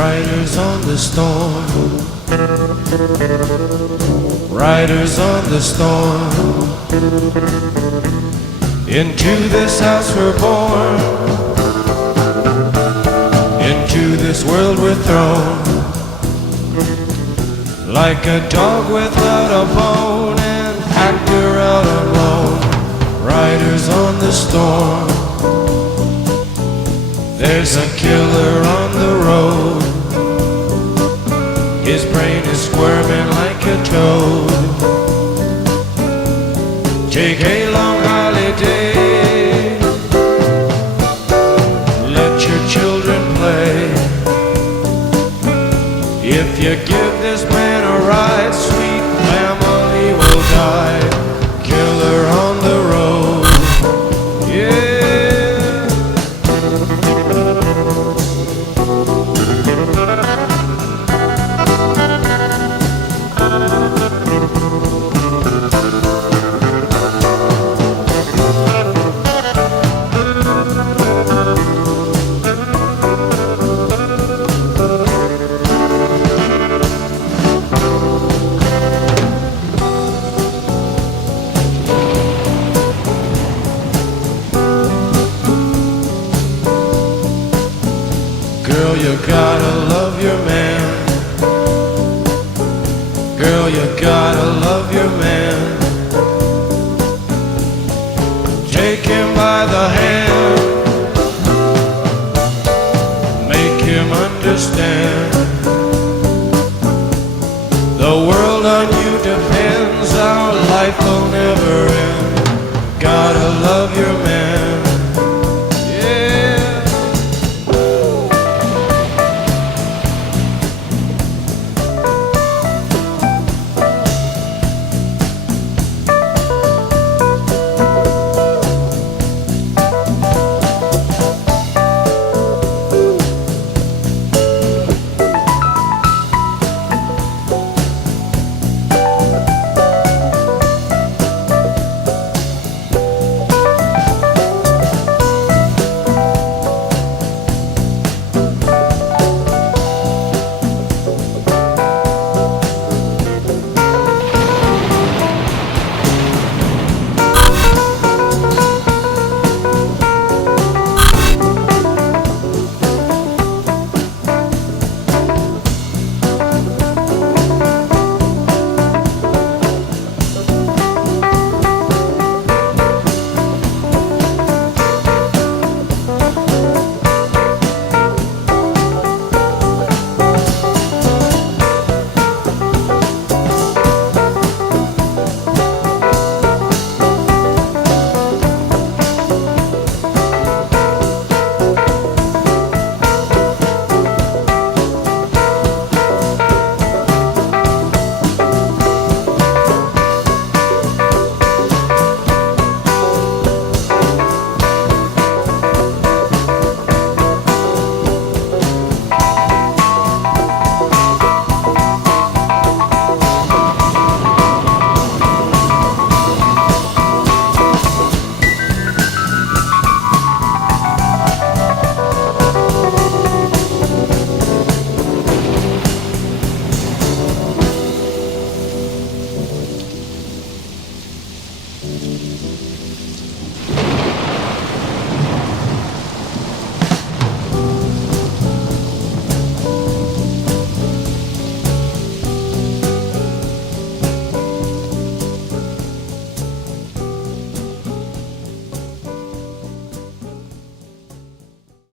Riders on the storm, riders on the storm. Into this house we're born, into this world we're thrown. Like a dog without a bone, an actor out alone. Riders on the storm. There's a killer on the road. His brain is squirming like a toad. Take a long holiday. Let your children play. If you give this man a ride, sweet family will die. Killer on the road. Yeah. Girl, you gotta love your man. Girl, you gotta love your man. Take him by the hand. Make him understand. The world on you depends. Our life will never end. Gotta love your man.